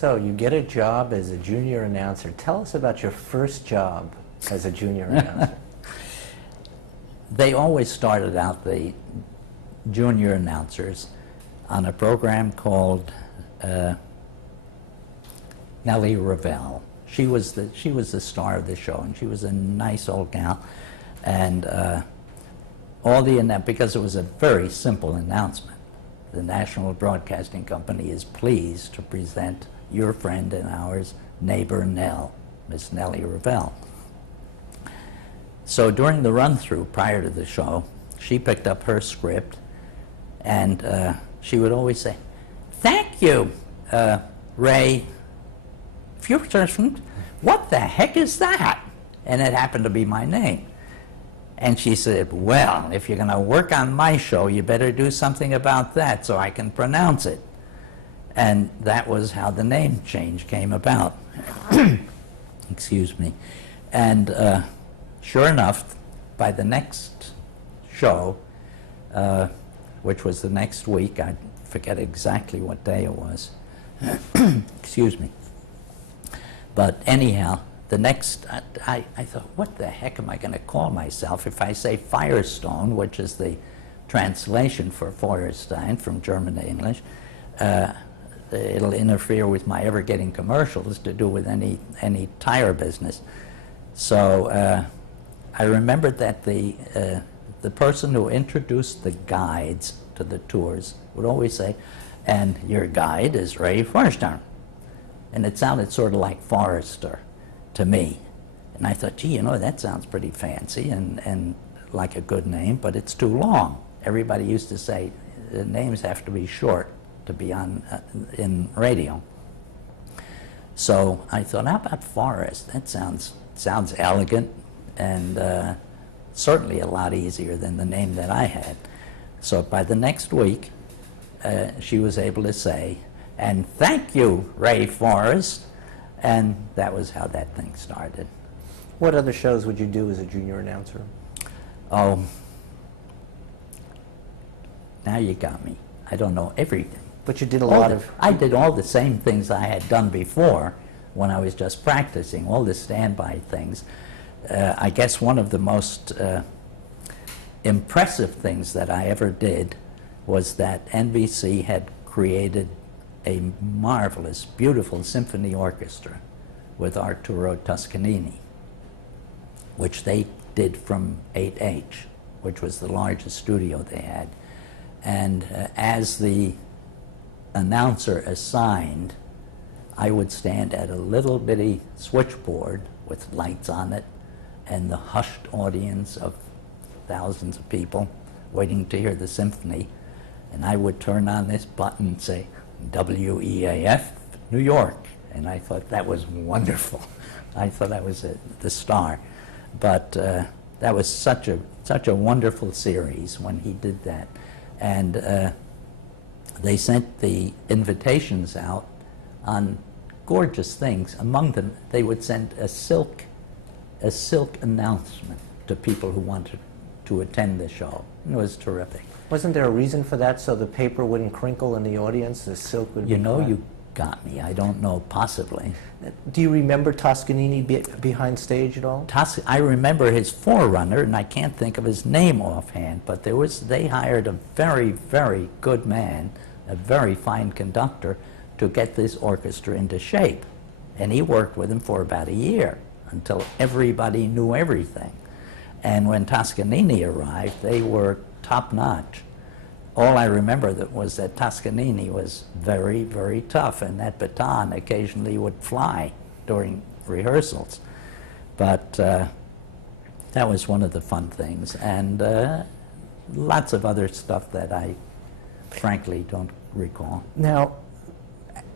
So you get a job as a junior announcer. Tell us about your first job as a junior announcer. They always started out, the junior announcers, on a program called Nellie Ravel. She was the star of the show, and she was a nice old gal. And because it was a very simple announcement, the National Broadcasting Company is pleased to present your friend and ours, neighbor Nell, Miss Nellie Ravel. So during the run-through prior to the show, she picked up her script, and she would always say, "Thank you, Ray Forrest. What the heck is that?" And it happened to be my name. And she said, "Well, if you're going to work on my show, you better do something about that so I can pronounce it." And that was how the name change came about. Excuse me. And sure enough, by the next show, which was the next week, I forget exactly what day it was. Excuse me. But anyhow, the next, I thought, what the heck am I going to call myself if I say Firestone, which is the translation for Feuerstein from German to English? It'll interfere with my ever getting commercials to do with any tire business. So I remembered that the person who introduced the guides to the tours would always say, "And your guide is Ray Forrester." And it sounded sort of like Forrester to me. And I thought, gee, that sounds pretty fancy and like a good name, but it's too long. Everybody used to say the names have to be short to be on in radio. So I thought, how about Forrest? That sounds elegant and certainly a lot easier than the name that I had. So by the next week, she was able to say, "And thank you, Ray Forrest." And that was how that thing started. What other shows would you do as a junior announcer? Oh, now you got me. I don't know everything. But you did a lot of... I did all the same things I had done before when I was just practicing, all the standby things. I guess one of the most impressive things that I ever did was that NBC had created a marvelous, beautiful symphony orchestra with Arturo Toscanini, which they did from 8H, which was the largest studio they had. And as the announcer assigned, I would stand at a little bitty switchboard with lights on it and the hushed audience of thousands of people waiting to hear the symphony, and I would turn on this button and say, WEAF, New York. And I thought that was wonderful. I thought that was the star. But that was such a wonderful series when he did that. And they sent the invitations out on gorgeous things. Among them, they would send a silk announcement to people who wanted to attend the show. It was terrific. Wasn't there a reason for that, so the paper wouldn't crinkle in the audience, the silk would be quiet? You got me. I don't know, possibly. Do you remember Toscanini behind stage at all? I remember his forerunner, and I can't think of his name offhand, but they hired a very, very good man, a very fine conductor, to get this orchestra into shape. And he worked with him for about a year until everybody knew everything. And when Toscanini arrived, they were top-notch. All I remember was that Toscanini was very, very tough, and that baton occasionally would fly during rehearsals. But that was one of the fun things, and lots of other stuff that I frankly don't recall. Now,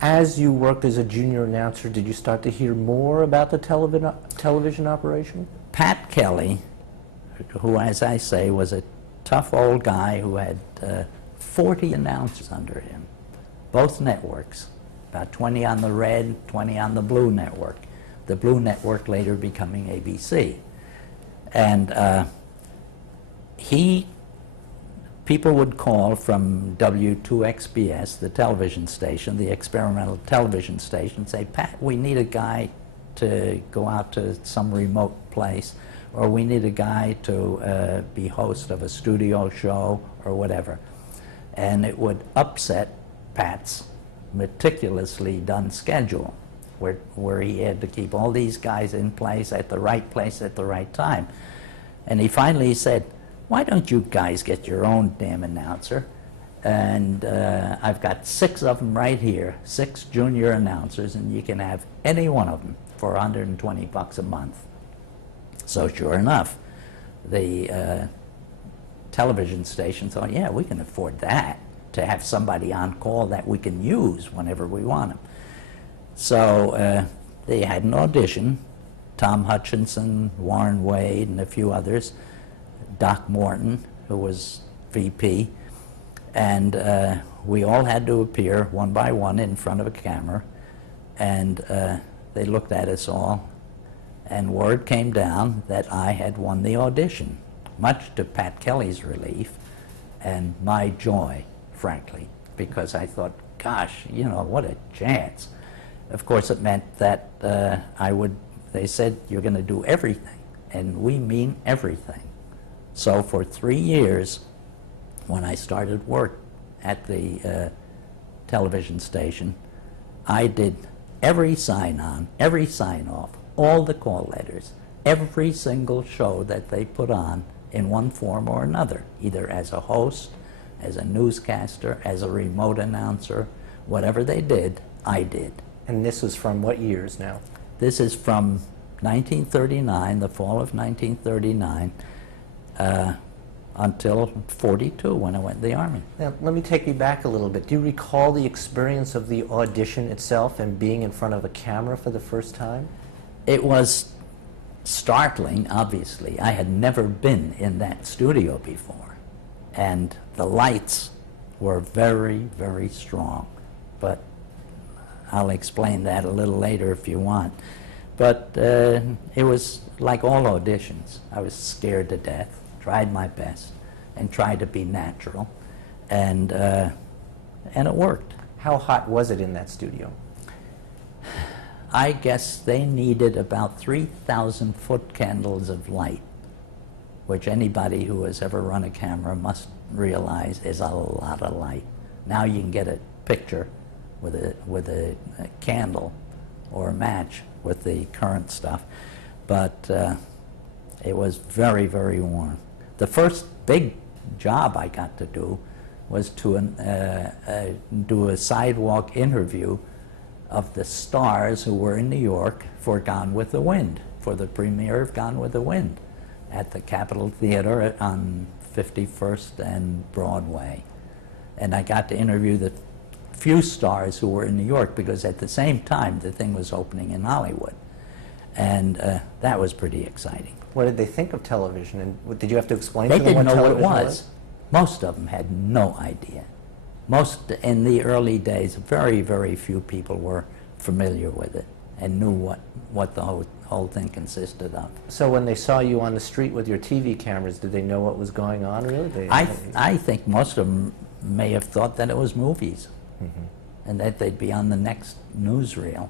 as you worked as a junior announcer, did you start to hear more about the television operation? Pat Kelly, who, as I say, was a tough old guy who had 40 announcers under him, both networks, about 20 on the red, 20 on the blue network, the blue network later becoming ABC. And he people would call from W2XBS, the television station, the experimental television station, say, Pat, we need a guy to go out to some remote place, or we need a guy to be host of a studio show or whatever. And it would upset Pat's meticulously done schedule, where he had to keep all these guys in place at the right time. And he finally said, why don't you guys get your own damn announcer? And I've got 6 of them right here, 6 junior announcers, and you can have any one of them for $120 a month. So sure enough, the television station thought, yeah, we can afford that, to have somebody on call that we can use whenever we want them. So they had an audition, Tom Hutchinson, Warren Wade, and a few others, Doc Morton, who was VP, and we all had to appear one by one in front of a camera, and they looked at us all, and word came down that I had won the audition, much to Pat Kelly's relief and my joy, frankly, because I thought, gosh, you know, what a chance. Of course, it meant that they said, you're going to do everything, and we mean everything. So for 3 years, when I started work at the television station, I did every sign-on, every sign-off, all the call letters, every single show that they put on in one form or another, either as a host, as a newscaster, as a remote announcer, whatever they did, I did. And this was from what years now? This is from 1939, the fall of 1939, until 42 when I went to the Army. Now, let me take you back a little bit. Do you recall the experience of the audition itself and being in front of a camera for the first time? It was startling, obviously. I had never been in that studio before, and the lights were very, very strong, but I'll explain that a little later if you want. But it was like all auditions. I was scared to death, tried my best, and tried to be natural, and it worked. How hot was it in that studio? I guess they needed about 3,000 foot candles of light, which anybody who has ever run a camera must realize is a lot of light. Now you can get a picture with a candle or a match with the current stuff, but it was very, very warm. The first big job I got to do was to do a sidewalk interview of the stars who were in New York for Gone with the Wind, for the premiere of Gone with the Wind at the Capitol Theater on 51st and Broadway. And I got to interview the few stars who were in New York, because at the same time the thing was opening in Hollywood. And that was pretty exciting. What did they think of television, and did you have to explain They to them didn't know what it television was. Most of them had no idea. Most, in the early days, very, very few people were familiar with it and knew what the whole thing consisted of. So when they saw you on the street with your TV cameras, did they know what was going on, really? I think most of them may have thought that it was movies, and that they'd be on the next newsreel.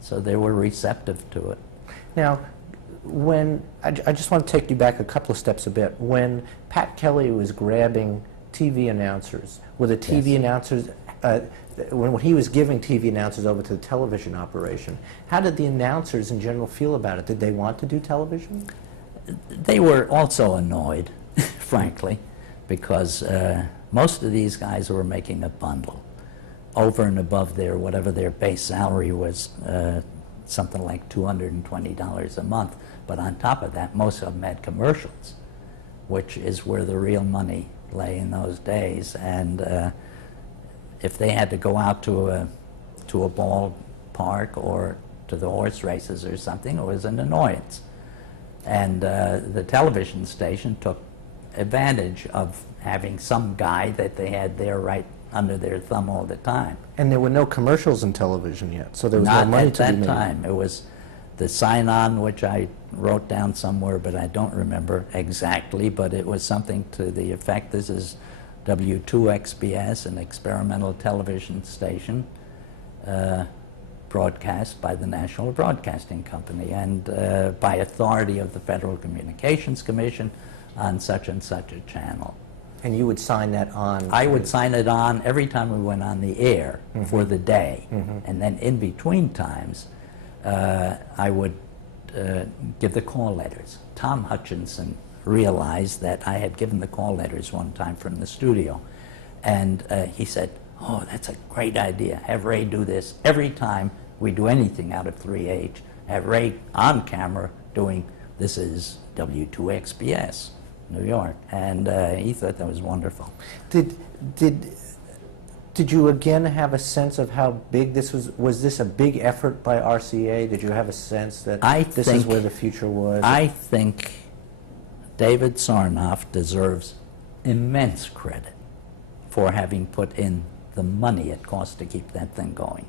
So they were receptive to it. Now, I just want to take you back a couple of steps a bit. When Pat Kelly was grabbing TV announcers, were the TV announcers, when he was giving TV announcers over to the television operation, how did the announcers in general feel about it? Did they want to do television? They were also annoyed, frankly, because most of these guys were making a bundle over and above whatever their base salary was, something like $220 a month. But on top of that, most of them had commercials, which is where the real money lay in those days. And if they had to go out to a ballpark or to the horse races or something, it was an annoyance. And the television station took advantage of having some guy that they had there right under their thumb all the time. And there were no commercials in television yet, so there was no money to be made. Not at that time. It was the sign-on, which I wrote down somewhere, but I don't remember exactly, but it was something to the effect, this is W2XBS, an experimental television station, broadcast by the National Broadcasting Company and by authority of the Federal Communications Commission on such and such a channel. And you would sign that on? I would sign it on every time we went on the air for the day. And then in between times, I would give the call letters. Tom Hutchinson realized that I had given the call letters one time from the studio. And he said, "Oh, that's a great idea. Have Ray do this every time we do anything out of 3H. Have Ray on camera doing, this is W2XBS, New York." And he thought that was wonderful. Did you again have a sense of how big this was? Was this a big effort by RCA? Did you have a sense that this is where the future was? I think David Sarnoff deserves immense credit for having put in the money it cost to keep that thing going.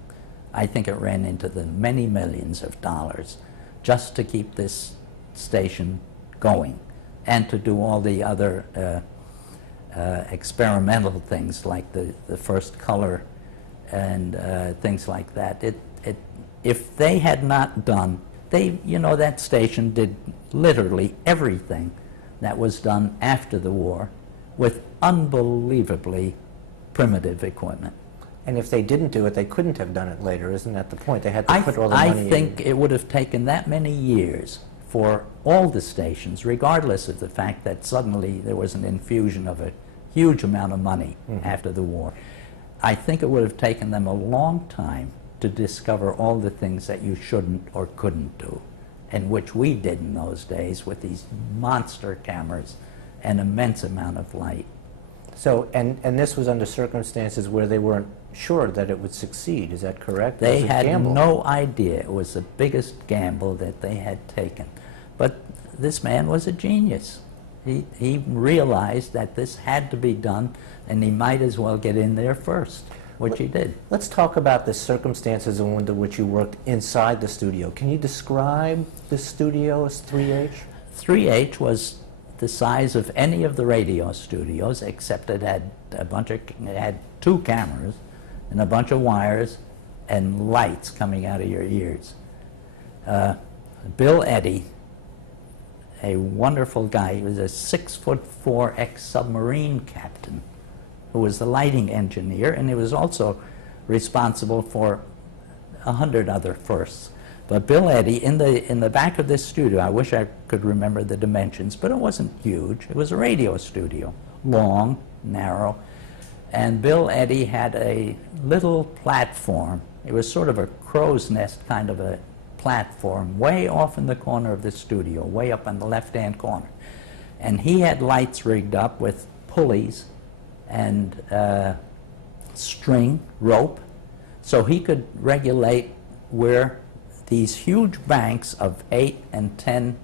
I think it ran into the many millions of dollars just to keep this station going and to do all the other experimental things like the first color and things like that. If they had not done, that station did literally everything that was done after the war with unbelievably primitive equipment. And if they didn't do it, they couldn't have done it later. Isn't that the point? They had to put all the money in. I think it would have taken that many years for all the stations, regardless of the fact that suddenly there was an infusion of a huge amount of money after the war. I think it would have taken them a long time to discover all the things that you shouldn't or couldn't do, and which we did in those days with these monster cameras and immense amount of light. So, and this was under circumstances where they weren't sure that it would succeed, is that correct? They had no idea. It was the biggest gamble that they had taken. But this man was a genius. He realized that this had to be done, and he might as well get in there first, which he did. Let's talk about the circumstances under which you worked inside the studio. Can you describe the studio as 3H? 3H was the size of any of the radio studios, except it had it had 2 cameras and a bunch of wires and lights coming out of your ears. Bill Eddy, a wonderful guy, he was a 6'4" ex-submarine captain who was the lighting engineer, and he was also responsible for 100 other firsts. But Bill Eddy, in the back of this studio, I wish I could remember the dimensions, but it wasn't huge. It was a radio studio, long, narrow. And Bill Eddy had a little platform. It was sort of a crow's nest kind of a platform way off in the corner of the studio, way up on the left-hand corner. And he had lights rigged up with pulleys and string, rope, so he could regulate where these huge banks of 8 and 10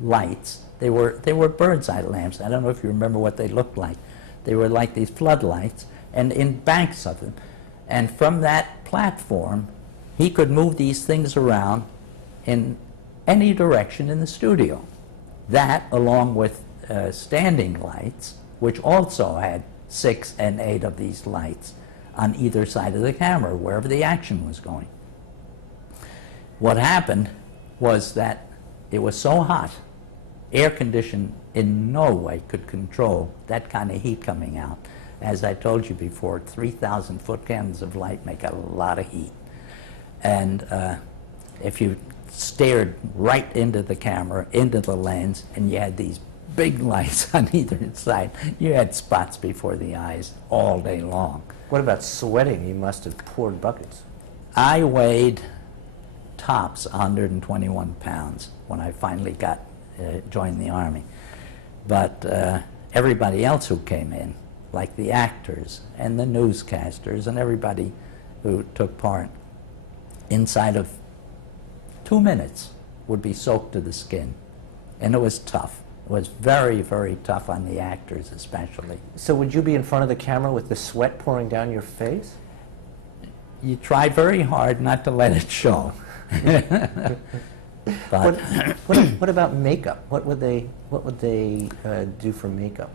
lights, they were bird's eye lamps. I don't know if you remember what they looked like. They were like these floodlights, and in banks of them. And from that platform, he could move these things around in any direction in the studio. That, along with standing lights, which also had 6 and 8 of these lights on either side of the camera, wherever the action was going. What happened was that it was so hot, air conditioning in no way could control that kind of heat coming out. As I told you before, 3,000 foot candles of light make a lot of heat. And if you stared right into the camera, into the lens, and you had these big lights on either side, you had spots before the eyes all day long. What about sweating? You must have poured buckets. I weighed tops 121 pounds when I finally joined the Army. But everybody else who came in, like the actors and the newscasters and everybody who took part, inside of 2 minutes would be soaked to the skin. And it was tough. It was very, very tough on the actors especially. So would you be in front of the camera with the sweat pouring down your face? You try very hard not to let it show. But what about makeup? What would they do for makeup?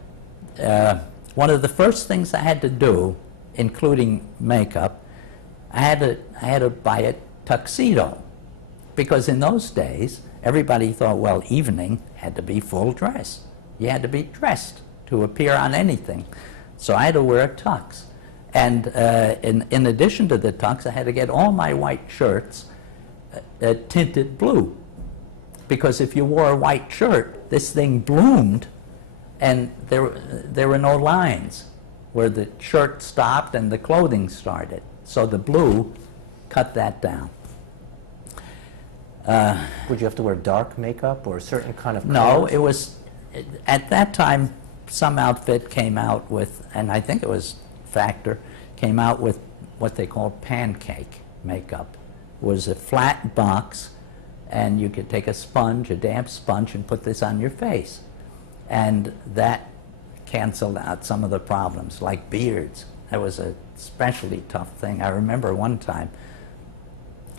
one of the first things I had to do, including makeup, I had to buy a tuxedo, because in those days everybody thought, well, evening had to be full dress. You had to be dressed to appear on anything. So I had to wear a tux. And in addition to the tux, I had to get all my white shirts tinted blue. Because if you wore a white shirt, this thing bloomed, and there were no lines where the shirt stopped and the clothing started. So the blue cut that down. Would you have to wear dark makeup or a certain kind of No, colors? it was, at that time, some outfit came out with, and I think it was Factor, came out with what they called pancake makeup. It was a flat box, and you could take a sponge, a damp sponge, and put this on your face. And that canceled out some of the problems, like beards. That was a especially tough thing. I remember one time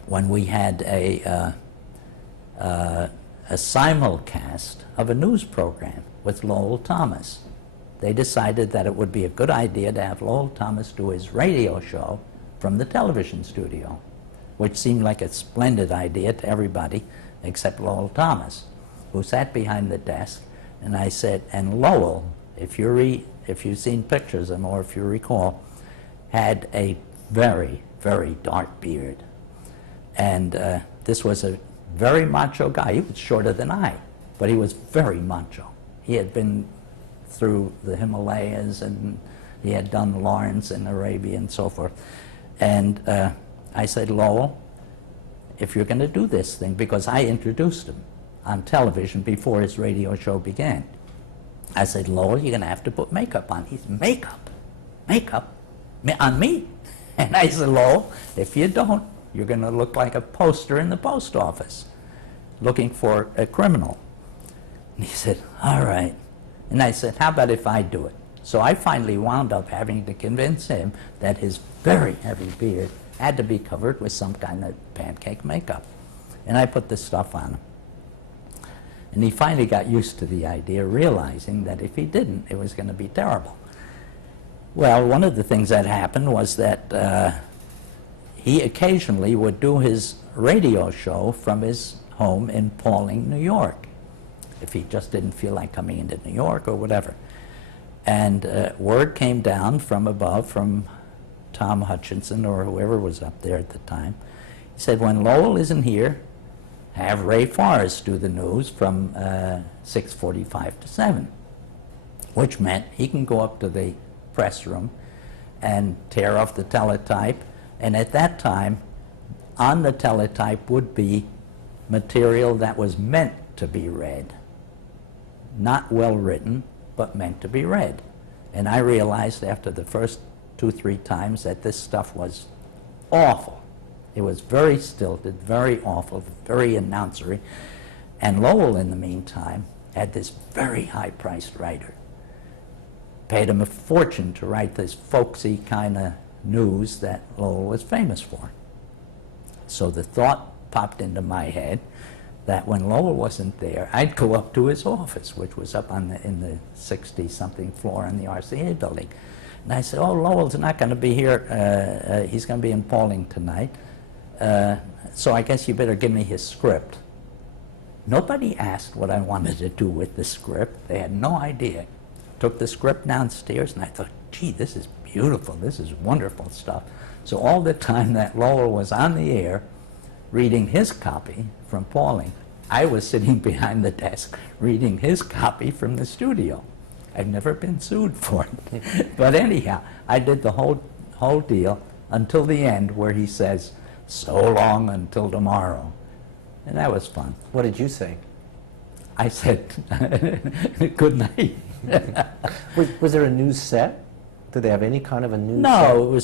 when we had a simulcast of a news program with Lowell Thomas. They decided that it would be a good idea to have Lowell Thomas do his radio show from the television studio, which seemed like a splendid idea to everybody except Lowell Thomas, who sat behind the desk. And I said, and Lowell, if you've seen pictures of him, or if you recall, had a very, very dark beard. And this was a very macho guy. He was shorter than I, but he was very macho. He had been through the Himalayas, and he had done Lawrence in Arabia and so forth. And I said, Lowell, if you're going to do this thing, because I introduced him on television before his radio show began. I said, Lowell, you're going to have to put makeup on. He said, makeup? Makeup? On me? And I said, Lowell, if you don't, you're going to look like a poster in the post office looking for a criminal. And he said, all right. And I said, how about if I do it? So I finally wound up having to convince him that his very heavy beard had to be covered with some kind of pancake makeup. And I put this stuff on him. And he finally got used to the idea, realizing that if he didn't, it was going to be terrible. Well, one of the things that happened was that he occasionally would do his radio show from his home in Pauling, New York, if he just didn't feel like coming into New York or whatever. And word came down from above, from Tom Hutchinson or whoever was up there at the time. He said, when Lowell isn't here, have Ray Forrest do the news from 6:45 to 7, which meant he can go up to the press room and tear off the teletype. And at that time, on the teletype would be material that was meant to be read. Not well written, but meant to be read. And I realized after the first 2-3 times that this stuff was awful. It was very stilted, very awful, very announcery. And Lowell, in the meantime, had this very high-priced writer. Paid him a fortune to write this folksy kind of news that Lowell was famous for. So the thought popped into my head that when Lowell wasn't there, I'd go up to his office, which was up on in the 60-something floor in the RCA building. And I said, oh, Lowell's not going to be here. He's going to be in Pauling tonight. So I guess you better give me his script. Nobody asked what I wanted to do with the script. They had no idea. Took the script downstairs, and I thought, gee, this is beautiful. This is wonderful stuff. So all the time that Lowell was on the air reading his copy from Pauling, I was sitting behind the desk reading his copy from the studio. I've never been sued for it. But anyhow, I did the whole deal until the end where he says, so long until tomorrow. And that was fun. What did you say? I said, good night. Was there a news set? Did they have any kind of a news set? No,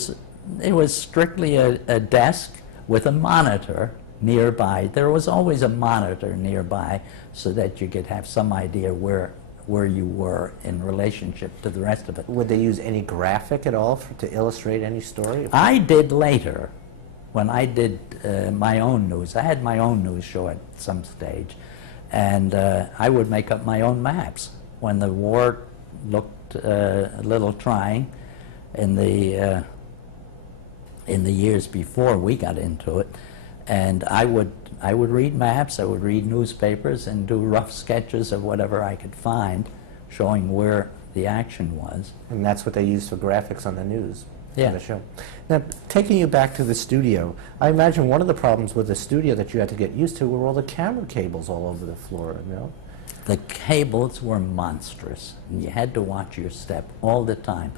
it was strictly a desk with a monitor nearby. There was always a monitor nearby so that you could have some idea where you were in relationship to the rest of it. Would they use any graphic at all to illustrate any story? I did later, when I did my own news. I had my own news show at some stage, and I would make up my own maps. When the war looked a little trying in the years before we got into it, and I would read maps, I would read newspapers, and do rough sketches of whatever I could find, showing where the action was. And that's what they used for graphics on the news. Yeah. On the show. Now, taking you back to the studio, I imagine one of the problems with the studio that you had to get used to were all the camera cables all over the floor, you know? The cables were monstrous, and you had to watch your step all the time.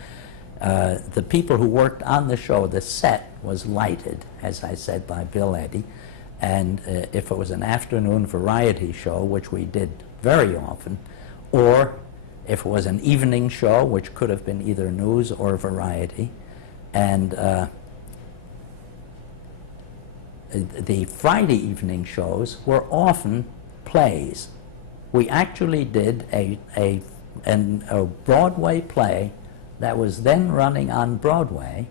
The people who worked on the show, the set was lighted, as I said, by Bill Eddy, and if it was an afternoon variety show, which we did very often, or if it was an evening show, which could have been either news or variety, and the Friday evening shows were often plays. We actually did a Broadway play that was then running on Broadway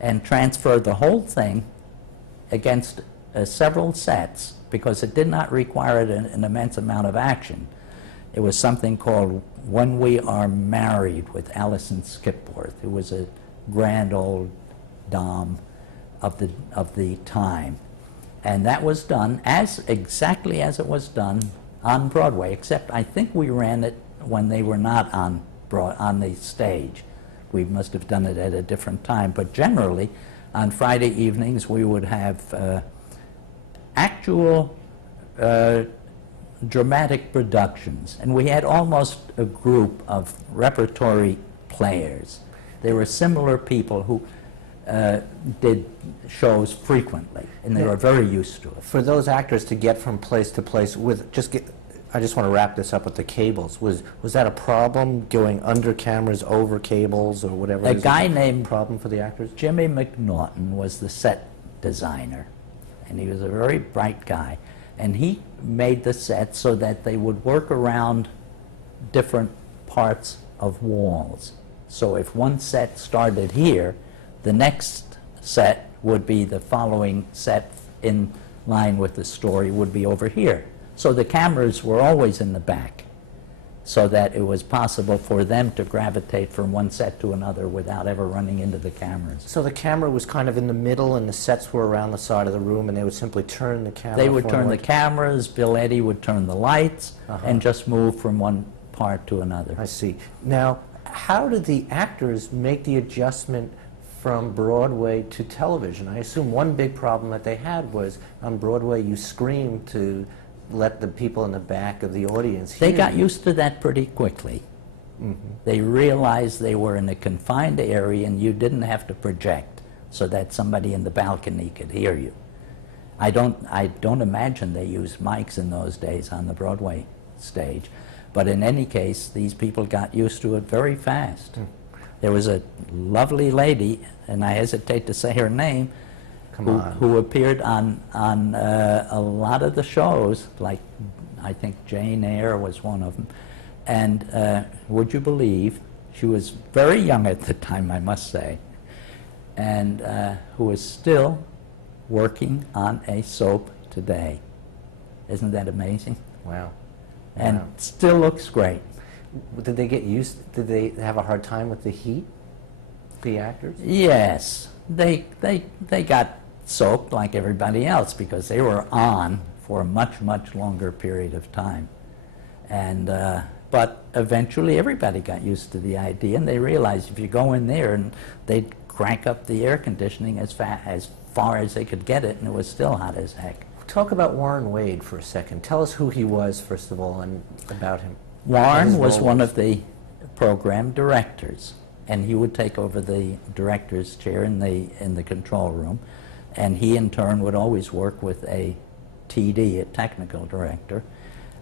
and transferred the whole thing against several sets because it did not require an immense amount of action. It was something called When We Are Married with Alison Skipworth, who was a grand old dame of the time. And that was done exactly as it was done on Broadway, except I think we ran it when they were not on the stage. We must have done it at a different time, but generally on Friday evenings we would have actual dramatic productions, and we had almost a group of repertory players. They were similar people who did shows frequently, and they were very used to it. For those actors to get from place to place with I just want to wrap this up with the cables. Was that a problem, going under cameras, over cables, or whatever? A guy named problem for the actors? Jimmy McNaughton was the set designer, and he was a very bright guy, and he made the sets so that they would work around different parts of walls. So if one set started here, the next set would be the following set in line with the story would be over here. So the cameras were always in the back, so that it was possible for them to gravitate from one set to another without ever running into the cameras. So the camera was kind of in the middle and the sets were around the side of the room, and they would simply turn the camera They would turn forward? the cameras, Bill Eddy would turn the lights, and just move from one part to another. I see. Now, how did the actors make the adjustment from Broadway to television? I assume one big problem that they had was on Broadway you screamed to let the people in the back of the audience hear. They got used to that pretty quickly. They realized they were in a confined area and you didn't have to project so that somebody in the balcony could hear you. I don't imagine they used mics in those days on the Broadway stage, but in any case, these people got used to it very fast. There was a lovely lady, and I hesitate to say her name, who appeared on a lot of the shows, like I think Jane Eyre was one of them. And would you believe, she was very young at the time, I must say, and who is still working on a soap today. Isn't that amazing? Wow. And Wow. still looks great. Did they get used, did they have a hard time with the heat, the actors? Yes, they got soaked like everybody else because they were on for a much, much longer period of time. And but eventually everybody got used to the idea, and they realized if you go in there and they'd crank up the air conditioning as far as they could get it, and it was still hot as heck. Talk about Warren Wade for a second. Tell us who he was, first of all, and about him. Warren was one of the program directors, and he would take over the director's chair in the control room, and he in turn would always work with a TD, a technical director,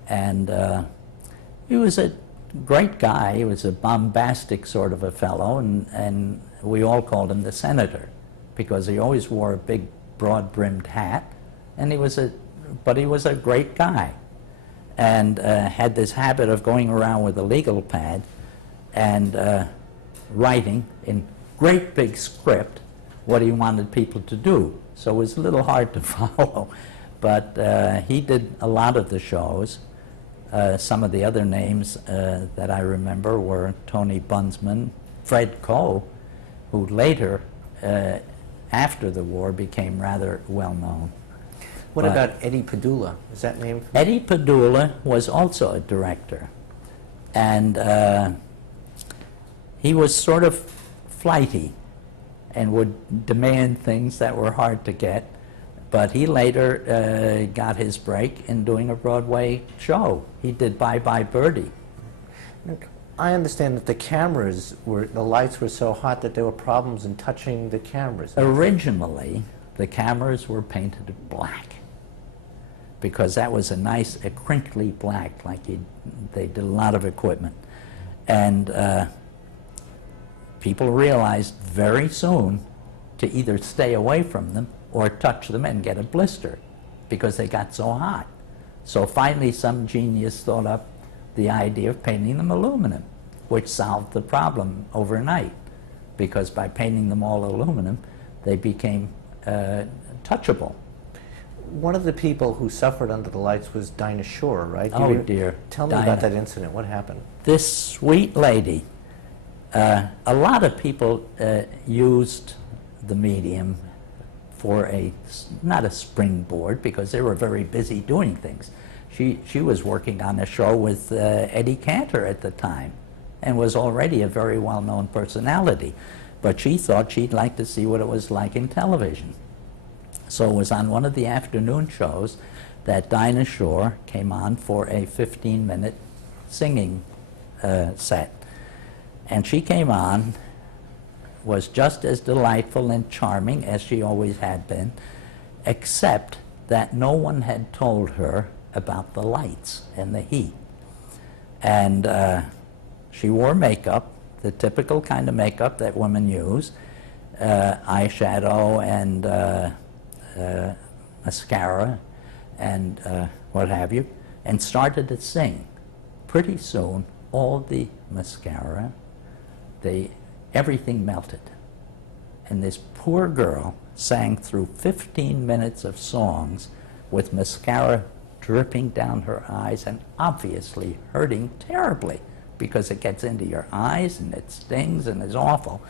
and he was a great guy. He was a bombastic sort of a fellow, and we all called him the Senator because he always wore a big broad-brimmed hat, and he was a great guy, and had this habit of going around with a legal pad and writing in great big script what he wanted people to do. So it was a little hard to follow, but he did a lot of the shows. Some of the other names that I remember were Tony Bunsman, Fred Coe, who later, after the war, became rather well known. What about Eddie Padula? Is that name? Eddie Padula was also a director, and he was sort of flighty and would demand things that were hard to get, but he later got his break in doing a Broadway show. He did Bye Bye Birdie. I understand that the lights were so hot that there were problems in touching the cameras. Originally, the cameras were painted black because that was a crinkly black, like they did a lot of equipment. And people realized very soon to either stay away from them or touch them and get a blister because they got so hot. So finally some genius thought up the idea of painting them aluminum, which solved the problem overnight, because by painting them all aluminum, they became touchable. One of the people who suffered under the lights was Dinah Shore, right? Oh, dear. Tell me Dinah. about that incident. What happened? This sweet lady, a lot of people used the medium for not a springboard, because they were very busy doing things. She was working on a show with Eddie Cantor at the time and was already a very well-known personality, but she thought she'd like to see what it was like in television. So it was on one of the afternoon shows that Dinah Shore came on for a 15-minute singing set. And she came on, was just as delightful and charming as she always had been, except that no one had told her about the lights and the heat. And she wore makeup, the typical kind of makeup that women use, eyeshadow and mascara and what have you, and started to sing. Pretty soon, all the mascara, everything melted. And this poor girl sang through 15 minutes of songs with mascara dripping down her eyes and obviously hurting terribly, because it gets into your eyes and it stings and is awful.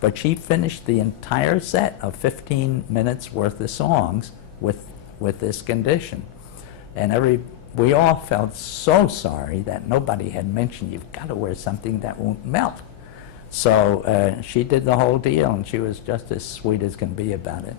But she finished the entire set of 15 minutes worth of songs with this condition. And we all felt so sorry that nobody had mentioned, you've got to wear something that won't melt. So she did the whole deal, and she was just as sweet as can be about it.